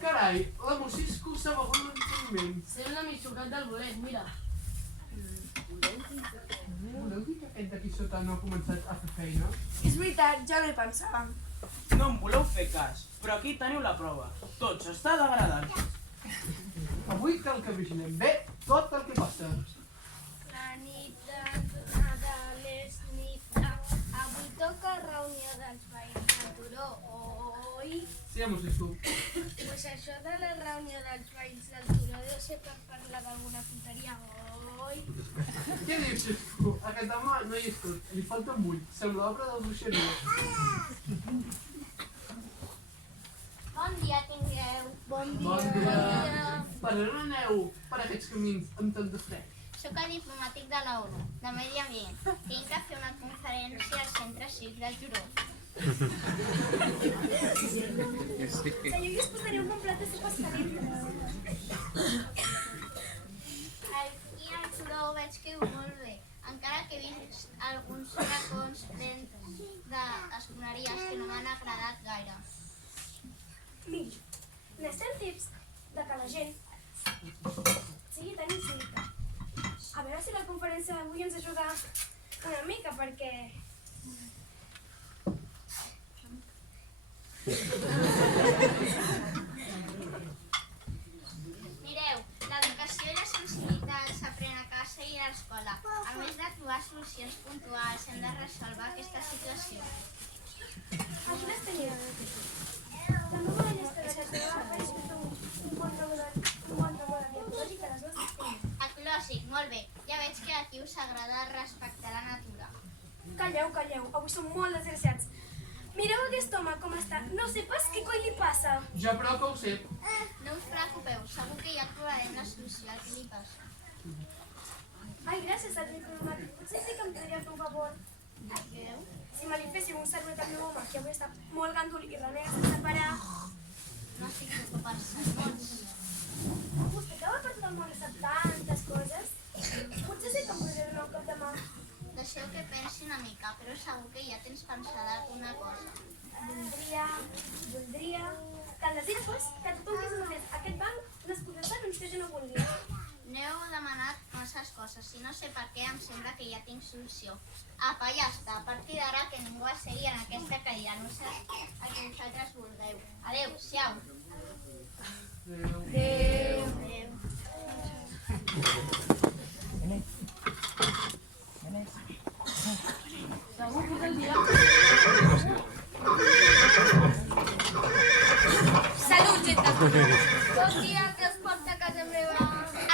Carai, la Mocisco s'ha begut l'ensenyament. Sembla mi sucat del bolet, mira. Voleu dir que aquest d'aquí sota no ha començat a fer feina? És veritat, ja no hi pensàvem. No em voleu fer cas, però aquí teniu la prova. Tot s'està degradant. Avui cal que vigilem bé tot el que passa. La nit de Nadal és nit de... Avui toca reunió dels veïns de Turó, oi? Sí, Mocisco. Pues això de la reunió dels veïns del Turó deu ser per parlar d'alguna tonteria, oi? Què dius, Xisco? Aquest home no hi és tot. Li falta un ull. Sembla obra de bruixeria. Bon dia tingueu. Bon Bon dia. Per on aneu per aquests camins amb tant d'estrès? Soc el diplomàtic de la ONU, de Medi Ambient. Tinc que fer una conferència al Centre Cívic del Turó. Senyor, i us posaré un bon plat de sopes calentes. Aquí al Turó veig que viu molt bé, encara que he vist alguns racons plens d'esconeries que no m'han agradat gaire. Miri, n'estem tips de que la gent sigui tan insílica. A veure si la conferència d'avui ens ajuda una mica, perquè... Mireu, l'educació i la sensibilitat s'aprèn a casa i a l'escola. A més de trobar solucions puntuals, hem de resoldre aquesta situació. Aquí les teniu. La nova llesta de Xaxarà ha escrit un bon regular biològic de les dues disciplines. Ecològic, molt bé. Ja veig que aquí us agrada respectar la natura. Calleu, calleu. Avui som molt desgraciats. Mireu aquest home com està. No sé pas què coi li passa. Jo prou que ho sé. No us preocupeu, segur que ja trobarem la solució al que li passa. Ai, gràcies, Adri Cromàtic. Potser sí que em podria fer un favor. Què? Si me li féssiu un servet al meu home, que avui està molt gandul i renega sense parar. No estic preocupar-se, doncs. Vostè que va per tot el món i sap tantes coses. Potser sí que em podria donar un cop de mà. Deixeu que pensi una mica, però segur que ja tens pensada alguna cosa. Voldria que el desig fos que tothom que es donés a aquest banc les possessions que jo no volia. N'heu demanat masses coses, si no sé per què em sembla que ja tinc solució. Apa, ja està, a partir d'ara que ningú assegui en aquesta cadira, no sé el que vosaltres vulgueu. Adéu-siau. Adéu. Adéu. Segur que és el dia. Salut, gent del futur. Bon dia, que es porta a casa meva.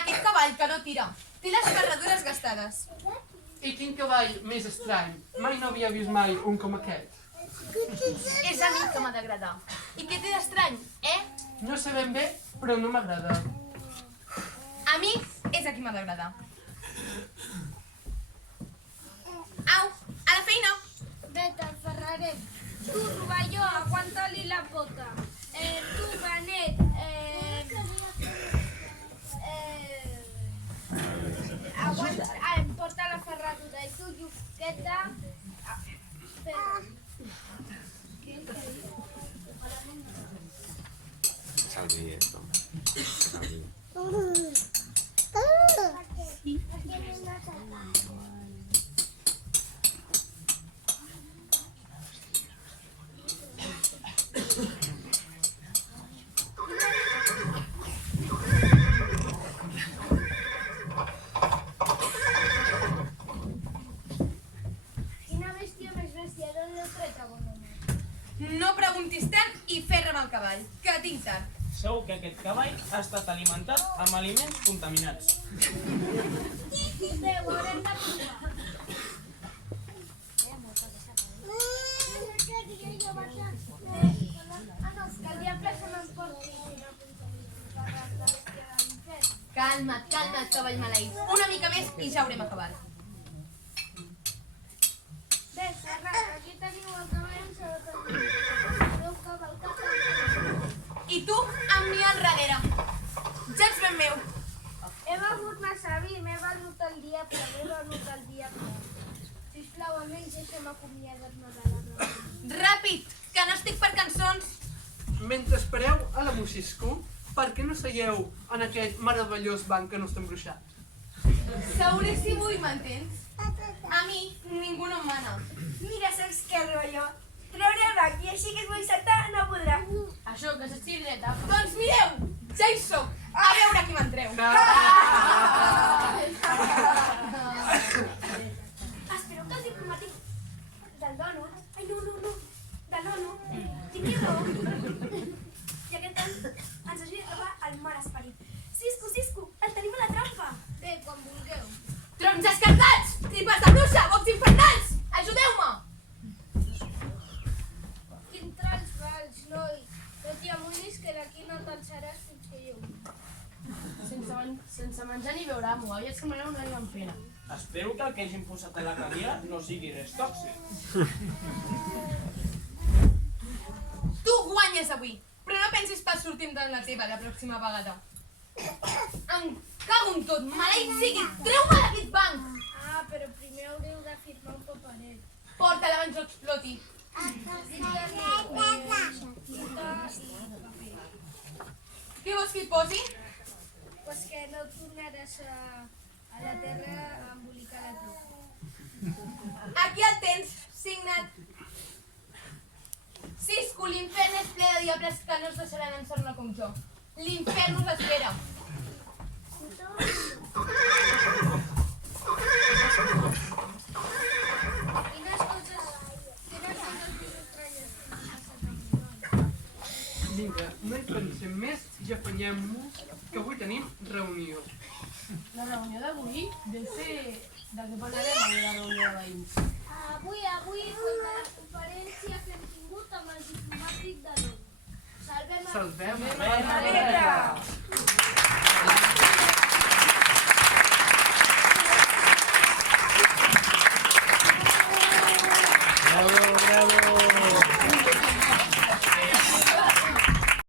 Aquest cavall que no tira. Té les ferradures gastades. I quin cavall més estrany. Mai no havia vist mai un com aquest. És a mi que m'ha d'agradar. I què té d'estrany, No sé ben bé, però no m'agrada. A mi és a qui m'ha d'agradar. Au, a la feina. Vete, Ferraret. Tu, Rovelló, aguanta-li la pota. Tu, Benet, porta la ferradura. I tu, Lluqueta, Salvi esto. Salvi. quina bèstia més bèstia, d'on l'heu tret a bon home? No preguntis tant i ferra amb el cavall, que tinc tard. Segur que aquest cavall ha estat alimentat amb aliments contaminats. Déu, haurem de provar. No, que el diable se m'emporti. Calma't, calma't, cavall maleït. Una mica més i ja haurem acabat. Bé, Ferran, aquí teniu el cavall sobre el meu cavalcat. I tu, amb mi al darrere. Ja ets ben meu. He begut massa vi, m'he venut el diable, Sisplau, almenys deixa'm acomiadar-me de la meva. Ràpid, que no estic per cançons. Mentre espereu a la Moixisco, per què no seieu en aquest meravellós banc que no està embruixat? Seuré si vull, m'entens? A mi, ningú no em mana. Mira, saps què, Rovelló? Treure el banc i així que es vull saltar no podrà. Això, que s'estigui dreta. Doncs mireu, ja hi soc. A veure qui m'entreu. Espero que el diplomàtic del Donut... Ai, no, del Donut. Tingui raó. I aquest any ens hagi de trobar el mar esperit. Cisco, el tenim a la trampa. Bé, quan vulgueu. Trons escartats, tripes de bruixa, bocs infernals. Ajudeu-me. Quin trals vals, noi. No t'hi amoïnis que d'aquí no t'alçaràs fins que jo. Sense menjar ni beure amo, ja és que m'aneu una gran pena. Espero que el que hagin posat a la cadira no sigui res tòxic. Tu guanyes avui, però no pensis pas sortir de la teva la pròxima vegada. Em cago en tot, maleït sigui, treu-me d'aquest banc. Ah, però primer haureu de firmar un paperet. Porta-la abans no exploti. Què vols que hi posi? Pues que no tornaràs a la terra a embolicar la tu. Aquí el tens, signat. Cisco, l'infern és ple de diables que no es deixaran encernar com jo. L'infern us espera. Quines coses estranyes. Vinga, no hi pensem més i afanyem-nos, que avui tenim reunió. La reunió d'avui deu ser... De què parlarem avui la reunió de veïns? Avui, com la conferència que hem tingut, Salvem. Ben alegre!